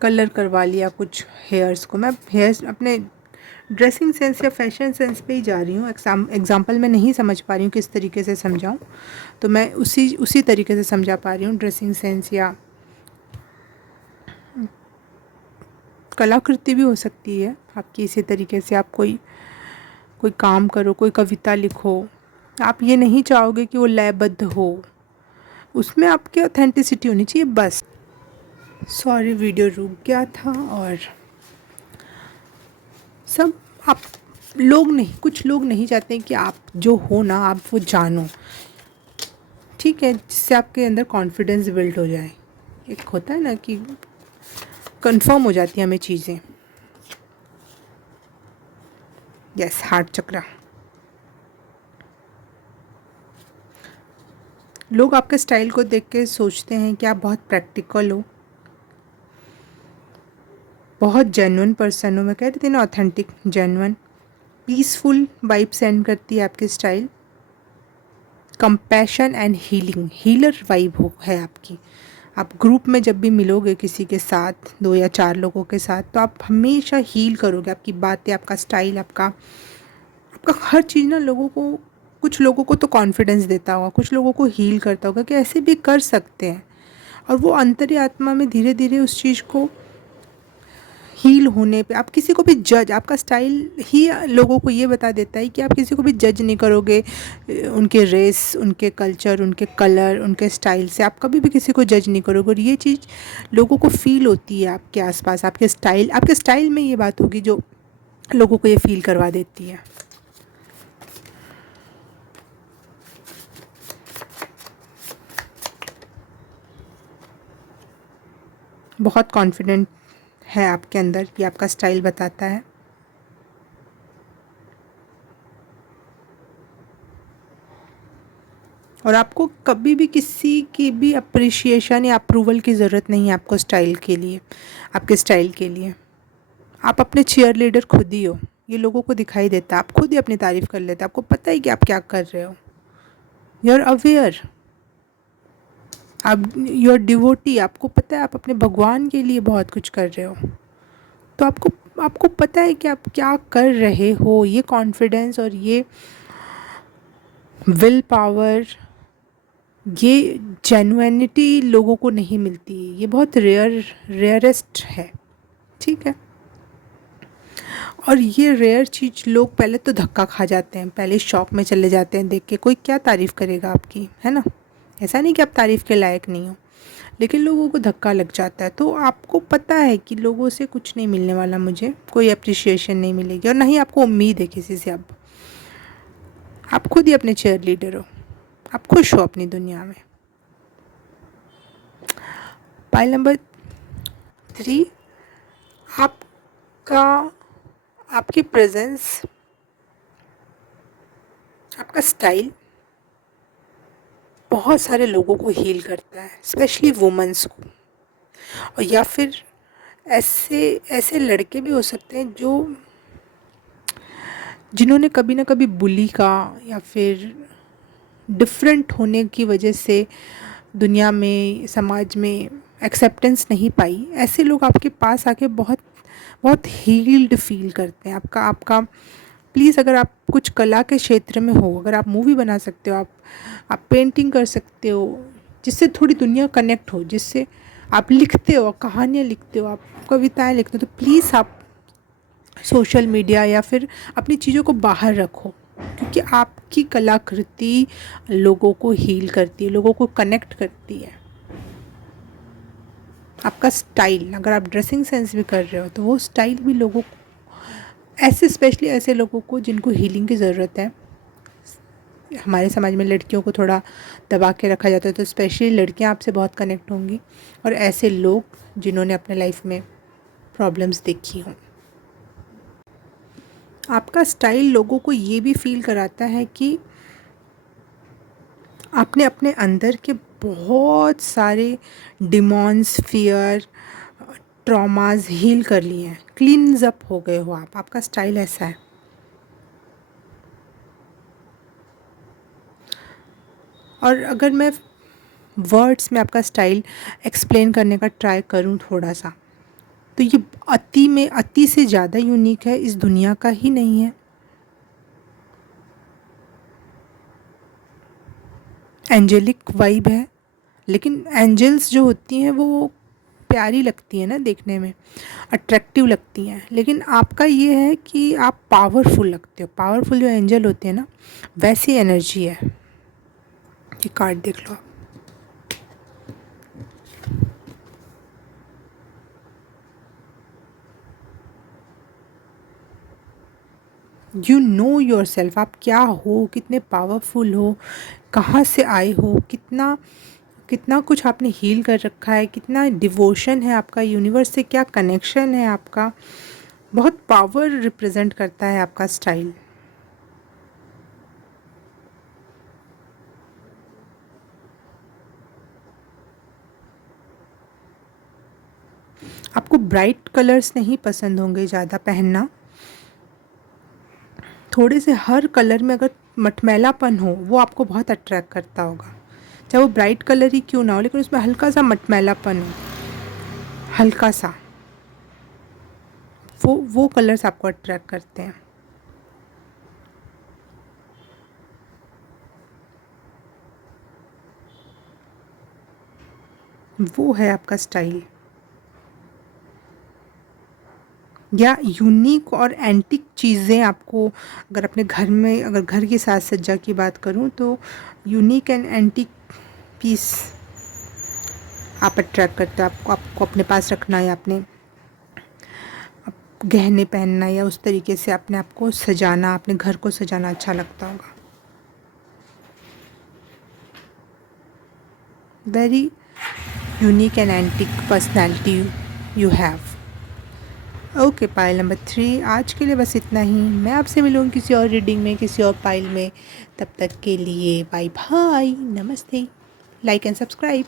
कलर करवा लिया कुछ हेयर्स को, मैं हेयर्स अपने ड्रेसिंग सेंस या फैशन सेंस पे ही जा रही हूँ। एग्जाम्पल मैं नहीं समझ पा रही हूँ किस तरीके से समझाऊँ, तो मैं उसी तरीके से समझा पा रही हूँ। ड्रेसिंग सेंस या कलाकृति भी हो सकती है आपकी, इसी तरीके से आप कोई कोई काम करो, कोई कविता लिखो, आप ये नहीं चाहोगे कि वो लयबद्ध हो, उसमें आपकी ऑथेंटिसिटी होनी चाहिए बस। सॉरी, वीडियो रुक गया था। और सब आप लोग नहीं, कुछ लोग नहीं चाहते कि आप जो हो ना आप वो जानो, ठीक है, जिससे आपके अंदर कॉन्फिडेंस बिल्ड हो जाए। एक होता है ना कि कंफर्म हो जाती है हमें चीज़ें। यस, हार्ट चक्रा। लोग आपके स्टाइल को देख के सोचते हैं कि आप बहुत प्रैक्टिकल हो, बहुत जेन्युइन पर्सन हो। मैं कह रही थी ना, authentic, genuine, peaceful vibe send करती है आपकी style. Compassion and healing, healer vibe हो है आपकी। आप ग्रुप में जब भी मिलोगे किसी के साथ, 2 या 4 लोगों के साथ, तो आप हमेशा हील करोगे। आपकी बातें, आपका स्टाइल, आपका आपका हर चीज़ ना लोगों को, कुछ लोगों को तो कॉन्फिडेंस देता होगा, कुछ लोगों को हील करता होगा कि ऐसे भी कर सकते हैं। और वो अंतर्यात्मा में धीरे धीरे उस चीज़ को हील होने पे, आप किसी को भी जज, आपका स्टाइल ही लोगों को ये बता देता है कि आप किसी को भी जज नहीं करोगे उनके रेस, उनके कल्चर, उनके कलर, उनके स्टाइल से। आप कभी भी किसी को जज नहीं करोगे, और ये चीज़ लोगों को फील होती है आपके आसपास। आपके स्टाइल में ये बात होगी जो लोगों को ये फील करवा देती है। बहुत कॉन्फिडेंट है आपके अंदर, ये आपका स्टाइल बताता है। और आपको कभी भी किसी की भी अप्रिशिएशन या अप्रूवल की ज़रूरत नहीं है आपको स्टाइल के लिए, आपके स्टाइल के लिए। आप अपने चीयर लीडर खुद ही हो, ये लोगों को दिखाई देता है। आप खुद ही अपनी तारीफ़ कर लेते हैं, आपको पता है कि आप क्या कर रहे हो। यू आर अवेयर, आप यू आर डिवोटी, आपको पता है आप अपने भगवान के लिए बहुत कुछ कर रहे हो। तो आपको आपको पता है कि आप क्या कर रहे हो। ये कॉन्फिडेंस और ये विल पावर, ये जेन्युइनिटी लोगों को नहीं मिलती, ये बहुत रेयरेस्ट है, ठीक है। और ये रेयर चीज़ लोग पहले तो धक्का खा जाते हैं, पहले शॉक में चले जाते हैं देख के, कोई क्या तारीफ़ करेगा आपकी, है ना। ऐसा नहीं कि आप तारीफ़ के लायक नहीं हो, लेकिन लोगों को धक्का लग जाता है। तो आपको पता है कि लोगों से कुछ नहीं मिलने वाला, मुझे कोई अप्रिशिएशन नहीं मिलेगी, और ना ही आपको उम्मीद है किसी से। अब आप खुद ही अपने चेयर लीडर हो, आप खुश हो अपनी दुनिया में। पाइल नंबर 3, आपका आपकी प्रेजेंस, आपका स्टाइल बहुत सारे लोगों को हील करता है, स्पेशली वुमेंस को। और या फिर ऐसे ऐसे लड़के भी हो सकते हैं जो जिन्होंने कभी ना कभी बुली का या फिर डिफरेंट होने की वजह से दुनिया में, समाज में एक्सेप्टेंस नहीं पाई, ऐसे लोग आपके पास आके बहुत बहुत हील्ड फील करते हैं। आपका आपका प्लीज़, अगर आप कुछ कला के क्षेत्र में हो, अगर आप मूवी बना सकते हो, आप पेंटिंग कर सकते हो, जिससे थोड़ी दुनिया कनेक्ट हो, जिससे आप लिखते हो, कहानियाँ लिखते हो, आप कविताएं लिखते हो, तो प्लीज़ आप सोशल मीडिया या फिर अपनी चीज़ों को बाहर रखो, क्योंकि आपकी कलाकृति लोगों को हील करती है, लोगों को कनेक्ट करती है। आपका स्टाइल, अगर आप ड्रेसिंग सेंस भी कर रहे हो तो वो स्टाइल भी लोगों को, ऐसे स्पेशली ऐसे लोगों को जिनको हीलिंग की ज़रूरत है। हमारे समाज में लड़कियों को थोड़ा दबा के रखा जाता है, तो स्पेशली लड़कियां आपसे बहुत कनेक्ट होंगी, और ऐसे लोग जिन्होंने अपने लाइफ में प्रॉब्लम्स देखी हों। आपका स्टाइल लोगों को ये भी फील कराता है कि आपने अपने अंदर के बहुत सारे डिमॉन्स, फियर, ट्रॉमास हील कर लिए हैं, क्लीन्स अप हो गए हो आप। आपका स्टाइल ऐसा है। और अगर मैं वर्ड्स में आपका स्टाइल एक्सप्लेन करने का ट्राई करूं थोड़ा सा, तो ये अति से ज़्यादा यूनिक है, इस दुनिया का ही नहीं है। एंजेलिक वाइब है, लेकिन एंजल्स जो होती हैं वो प्यारी लगती है ना देखने में, अट्रैक्टिव लगती हैं, लेकिन आपका ये है कि आप पावरफुल लगते हो। पावरफुल जो एंजल होते हैं ना, वैसी एनर्जी है। ये कार्ड देख लो आप। यू नो योर सेल्फ, आप क्या हो, कितने पावरफुल हो, कहाँ से आए हो, कितना कितना कुछ आपने हील कर रखा है, कितना डिवोशन है आपका यूनिवर्स से, क्या कनेक्शन है आपका। बहुत पावर रिप्रेजेंट करता है आपका स्टाइल। आपको ब्राइट कलर्स नहीं पसंद होंगे ज़्यादा पहनना। थोड़े से हर कलर में अगर मटमैलापन हो वो आपको बहुत अट्रैक्ट करता होगा, चाहे वो ब्राइट कलर ही क्यों ना हो, लेकिन उसमें हल्का सा मटमैलापन हो, हल्का सा, वो कलर्स आपको अट्रैक्ट करते हैं। वो है आपका स्टाइल। या यूनिक और एंटिक चीज़ें आपको, अगर अपने घर में, अगर घर की साज सज्जा की बात करूं, तो यूनिक एंड एंटिक पीस आप अट्रैक्ट करते हो। आपको अपने पास रखना, या अपने गहने पहनना, या उस तरीके से अपने आप को सजाना, अपने घर को सजाना अच्छा लगता होगा। Very unique and antique personality you have. Okay, pile number 3 आज के लिए बस इतना ही। मैं आपसे मिलूँगी किसी और रीडिंग में, किसी और पाइल में। तब तक के लिए बाय बाय, नमस्ते, लाइक एंड सब्सक्राइब।